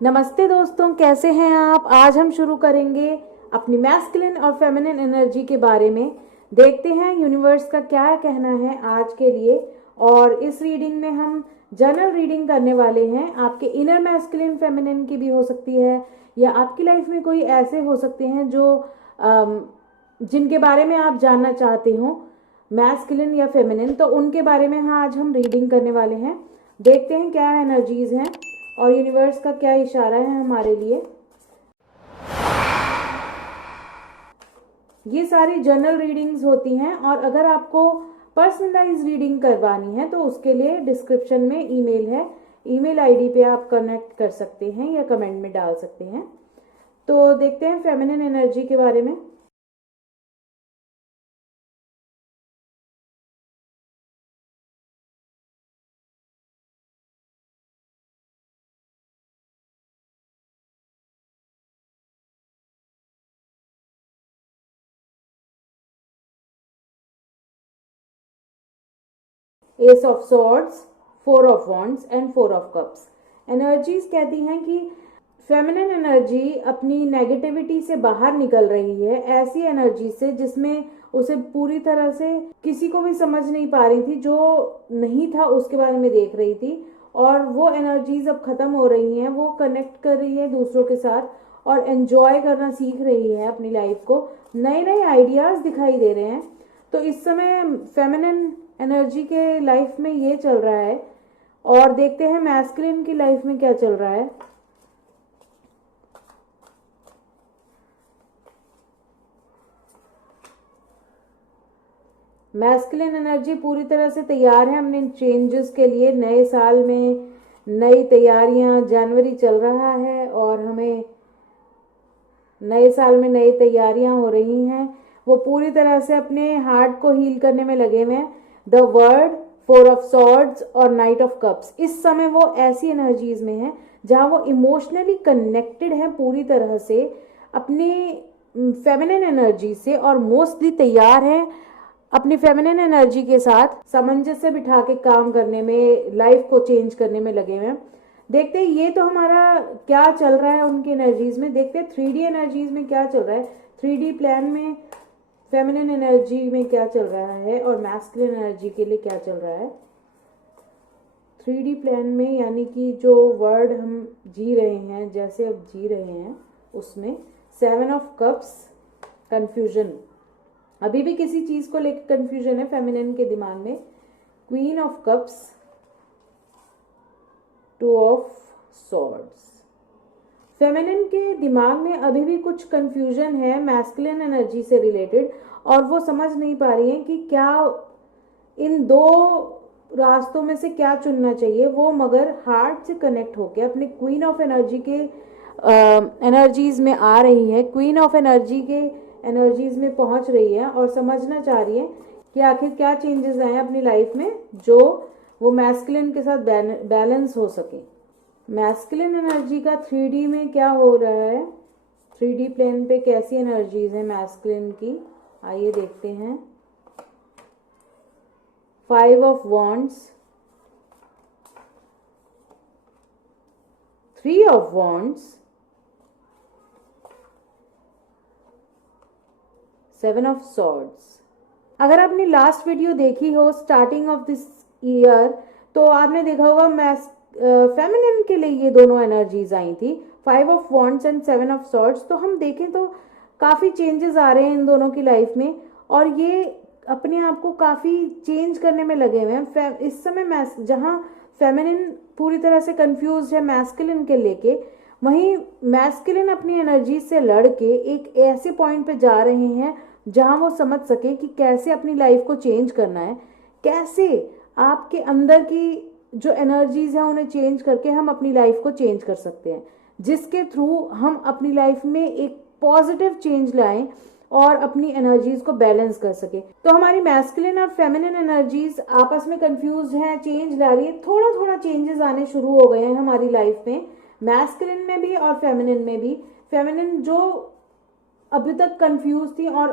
नमस्ते दोस्तों, कैसे हैं आप। आज हम शुरू करेंगे अपनी मैस्कुलिन और फेमिनिन एनर्जी के बारे में। देखते हैं यूनिवर्स का क्या कहना है आज के लिए। और इस रीडिंग में हम जनरल रीडिंग करने वाले हैं। आपके इनर मैस्कुलिन फेमिनिन की भी हो सकती है, या आपकी लाइफ में कोई ऐसे हो सकते हैं जो जिनके बारे में आप जानना चाहते हो, मैस्कुलिन या फेमिनिन, तो उनके बारे में आज हम रीडिंग करने वाले हैं। देखते हैं क्या एनर्जीज हैं और यूनिवर्स का क्या इशारा है हमारे लिए। ये सारी जनरल रीडिंग्स होती हैं, और अगर आपको पर्सनलाइज रीडिंग करवानी है तो उसके लिए डिस्क्रिप्शन में ईमेल है। ईमेल आईडी पे आप कनेक्ट कर सकते हैं या कमेंट में डाल सकते हैं। तो देखते हैं फेमिनिन एनर्जी के बारे में। S of swords, four of wands and four of cups. Energies कहती हैं कि फेमिनिन एनर्जी अपनी नेगेटिविटी से बाहर निकल रही है, ऐसी एनर्जी से जिसमें उसे पूरी तरह से किसी को भी समझ नहीं पा रही थी, जो नहीं था उसके बारे में देख रही थी। और वो एनर्जीज अब खत्म हो रही हैं। वो कनेक्ट कर रही है दूसरों के साथ और एंजॉय करना सीख रही है अपनी लाइफ को। नए नए आइडियाज दिखाई दे रहे हैं। तो इस समय फेमिनिन एनर्जी के लाइफ में ये चल रहा है। और देखते हैं मैस्कुलिन की लाइफ में क्या चल रहा है। मैस्कुलिन एनर्जी पूरी तरह से तैयार है अपने चेंजेस के लिए। नए साल में नई तैयारियां, जनवरी चल रहा है और हमें नए साल में नई तैयारियां हो रही हैं। वो पूरी तरह से अपने हार्ट को हील करने में लगे हुए हैं। The word, four of swords और नाइट ऑफ कप्स। इस समय वो ऐसी एनर्जीज में है जहां वो इमोशनली कनेक्टेड है पूरी तरह से अपनी फेमिनिन एनर्जी से, और मोस्टली तैयार है अपनी फेमिनिन एनर्जी के साथ सामंजस्य बिठा के काम करने में, लाइफ को चेंज करने में लगे हुए हैं। देखते हैं ये तो हमारा क्या चल रहा है उनकी एनर्जीज में। देखते हैं 3D एनर्जीज में क्या चल रहा है, 3D प्लान में फेमिनिन एनर्जी में क्या चल रहा है और मैस्कुलिन एनर्जी के लिए क्या चल रहा है। 3D प्लान में यानी कि जो वर्ड हम जी रहे हैं, जैसे अब जी रहे हैं, उसमें 7 ऑफ कप्स, कंफ्यूजन। अभी भी किसी चीज को लेकर कंफ्यूजन है फेमिनिन के दिमाग में। Queen of cups, 2 of swords. Feminine के दिमाग में अभी भी कुछ कंफ्यूजन है मैस्कुलिन एनर्जी से रिलेटेड, और वो समझ नहीं पा रही है कि क्या इन दो रास्तों में से क्या चुनना चाहिए। वो मगर हार्ट से कनेक्ट होकर अपने क्वीन ऑफ एनर्जी के एनर्जीज में आ रही है। क्वीन ऑफ एनर्जी के एनर्जीज में पहुंच रही है और समझना चाह रही है कि आखिर क्या चेंजेस आए अपनी लाइफ में जो वो मैस्कुलिन के साथ बैलेंस हो सके। मैस्कुलिन एनर्जी का 3D में क्या हो रहा है, 3D प्लेन पे कैसी एनर्जीज है मैस्कुलिन की, आइए देखते हैं। 5 of wands, 3 of wands, 7 of swords. अगर आपने लास्ट वीडियो देखी हो स्टार्टिंग ऑफ दिस ईयर, तो आपने देखा होगा फेमिनिन के लिए ये दोनों एनर्जीज आई थी, 5 of wands and 7 of swords. तो हम देखें तो काफ़ी चेंजेस आ रहे हैं इन दोनों की लाइफ में, और ये अपने आप को काफ़ी चेंज करने में लगे हुए हैं। इस समय जहाँ फेमिनिन पूरी तरह से कंफ्यूज है मैस्कुलिन के लेके, वहीं मैस्कुलिन अपनी एनर्जी से लड़ के एक ऐसे पॉइंट पे जा रहे हैं जहां वो समझ सके कि कैसे अपनी लाइफ को चेंज करना है, कैसे आपके अंदर की जो एनर्जीज हैं उन्हें चेंज करके हम अपनी लाइफ को चेंज कर सकते हैं, जिसके थ्रू हम अपनी लाइफ में एक पॉजिटिव चेंज लाएं और अपनी एनर्जीज को बैलेंस कर सके। तो हमारी मैस्कुलिन और फेमिनिन एनर्जीज आपस में कंफ्यूज हैं, चेंज ला रही है। थोड़ा थोड़ा चेंजेस आने शुरू हो गए हैं हमारी लाइफ में, मैस्कुलिन में भी और फेमिनिन में भी। फेमिनिन जो अभी तक कंफ्यूज थी और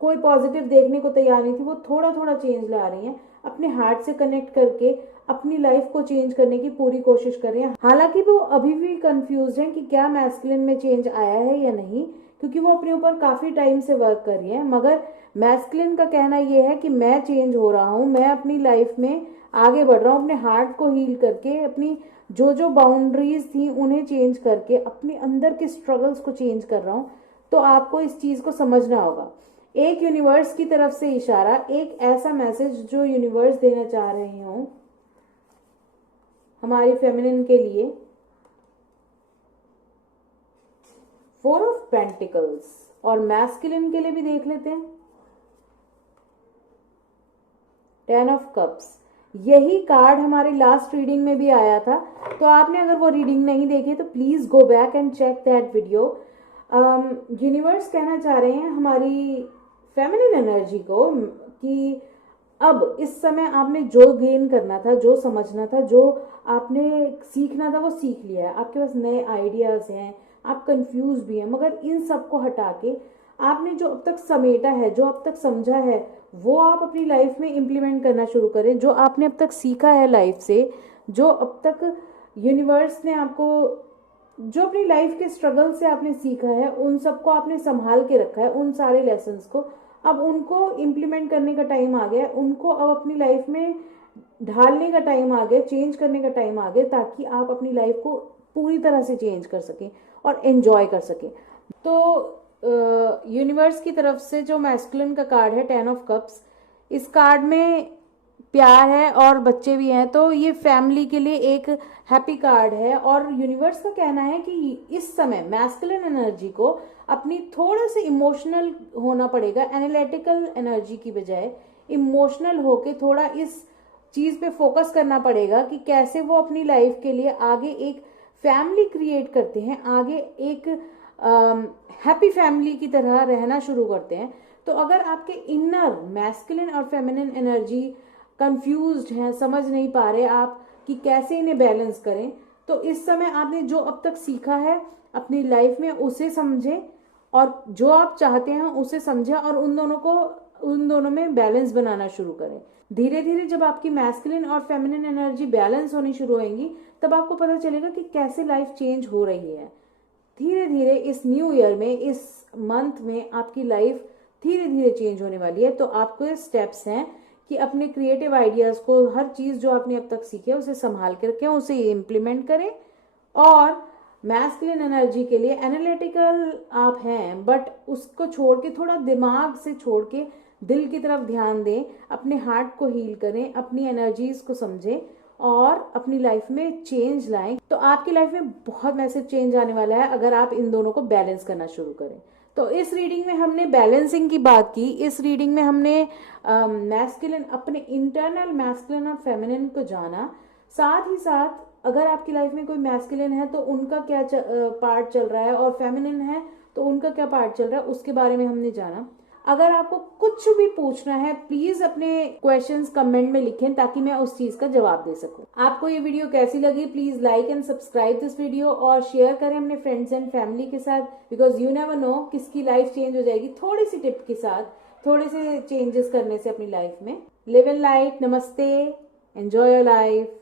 कोई पॉजिटिव देखने को तैयार नहीं थी, वो थोड़ा थोड़ा चेंज ला रही हैं, अपने हार्ट से कनेक्ट करके अपनी लाइफ को चेंज करने की पूरी कोशिश कर रही हैं। हालांकि वो अभी भी कंफ्यूज हैं कि क्या मैस्कुलिन में चेंज आया है या नहीं, क्योंकि वो अपने ऊपर काफी टाइम से वर्क कर रही है। मगर मैस्कुलिन का कहना ये है कि मैं चेंज हो रहा हूँ, मैं अपनी लाइफ में आगे बढ़ रहा हूँ, अपने हार्ट को हील करके, अपनी जो जो बाउंड्रीज थी उन्हें चेंज करके, अपने अंदर के स्ट्रगल्स को चेंज कर रहा हूँ। तो आपको इस चीज को समझना होगा। एक यूनिवर्स की तरफ से इशारा, एक ऐसा मैसेज जो यूनिवर्स देना चाह रहे हो हमारी फेमिनिन के लिए। 4 ऑफ पेंटिकल्स, और मैस्कुलिन के लिए भी देख लेते हैं 10 ऑफ कप्स। यही कार्ड हमारी लास्ट रीडिंग में भी आया था, तो आपने अगर वो रीडिंग नहीं देखी तो please go back and check that video. Universe कहना चाह रहे हैं हमारी फेमिनिन एनर्जी को कि अब इस समय आपने जो गेन करना था, जो समझना था, जो आपने सीखना था वो सीख लिया है। आपके पास नए आइडियाज हैं, आप कंफ्यूज भी हैं, मगर इन सब को हटा के आपने जो अब तक समेटा है, जो अब तक समझा है, वो आप अपनी लाइफ में इम्प्लीमेंट करना शुरू करें। जो आपने अब तक सीखा है लाइफ से, जो अब तक यूनिवर्स ने आपको, जो अपनी लाइफ के स्ट्रगल से आपने सीखा है, उन सबको आपने संभाल के रखा है, उन सारे लेसन्स को अब उनको इम्प्लीमेंट करने का टाइम आ गया, उनको अब अपनी लाइफ में ढालने का टाइम आ गया, चेंज करने का टाइम आ गया, ताकि आप अपनी लाइफ को पूरी तरह से चेंज कर सकें और एंजॉय कर सकें। तो यूनिवर्स की तरफ से जो मैस्कुलिन का कार्ड है 10 ऑफ कप्स, इस कार्ड में प्यार है और बच्चे भी हैं, तो ये फैमिली के लिए एक हैप्पी कार्ड है। और यूनिवर्स का कहना है कि इस समय मैस्कुलिन एनर्जी को अपनी थोड़ा से इमोशनल होना पड़ेगा, एनालिटिकल एनर्जी की बजाय इमोशनल होके थोड़ा इस चीज पे फोकस करना पड़ेगा कि कैसे वो अपनी लाइफ के लिए आगे एक फैमिली क्रिएट करते हैं, आगे एक हैप्पी फैमिली की तरह रहना शुरू करते हैं। तो अगर आपके इनर मैस्कुलिन और फेमिनिन एनर्जी कंफ्यूज्ड हैं, समझ नहीं पा रहे आप कि कैसे इन्हें बैलेंस करें, तो इस समय आपने जो अब तक सीखा है अपनी लाइफ में उसे समझें, और जो आप चाहते हैं उसे समझें, और उन दोनों में बैलेंस बनाना शुरू करें। धीरे धीरे जब आपकी मैस्कुलिन और फेमिनिन एनर्जी बैलेंस होनी शुरू होगी, तब आपको पता चलेगा कि कैसे लाइफ चेंज हो रही है। धीरे धीरे इस न्यू ईयर में, इस मंथ में आपकी लाइफ धीरे धीरे चेंज होने वाली है। तो आपको स्टेप्स हैं कि अपने क्रिएटिव आइडियाज को, हर चीज जो आपने अब तक सीखी है उसे संभाल के रखें, उसे इम्प्लीमेंट करें। और मैस्कुलिन एनर्जी के लिए एनालिटिकल आप हैं, बट उसको छोड़ के, थोड़ा दिमाग से छोड़ के दिल की तरफ ध्यान दें, अपने हार्ट को हील करें, अपनी एनर्जीज को समझें और अपनी लाइफ में चेंज लाएं। तो आपकी लाइफ में बहुत मैसिव चेंज आने वाला है अगर आप इन दोनों को बैलेंस करना शुरू करें। तो इस रीडिंग में हमने बैलेंसिंग की बात की। इस रीडिंग में हमने मैस्कुलिन, अपने इंटरनल मैस्कुलिन और फेमिनिन को जाना। साथ ही साथ अगर आपकी लाइफ में कोई मैस्कुलिन है तो उनका क्या पार्ट चल रहा है, और फेमिनिन है तो उनका क्या पार्ट चल रहा है, उसके बारे में हमने जाना। अगर आपको कुछ भी पूछना है, प्लीज अपने क्वेश्चंस कमेंट में लिखें ताकि मैं उस चीज का जवाब दे सकूं। आपको ये वीडियो कैसी लगी, please like and subscribe this video और शेयर करें अपने फ्रेंड्स एंड फैमिली के साथ, बिकॉज यू नेवर नो किसकी लाइफ चेंज हो जाएगी थोड़ी सी टिप के साथ, थोड़े से चेंजेस करने से अपनी लाइफ में। Live in light. नमस्ते। Enjoy your life.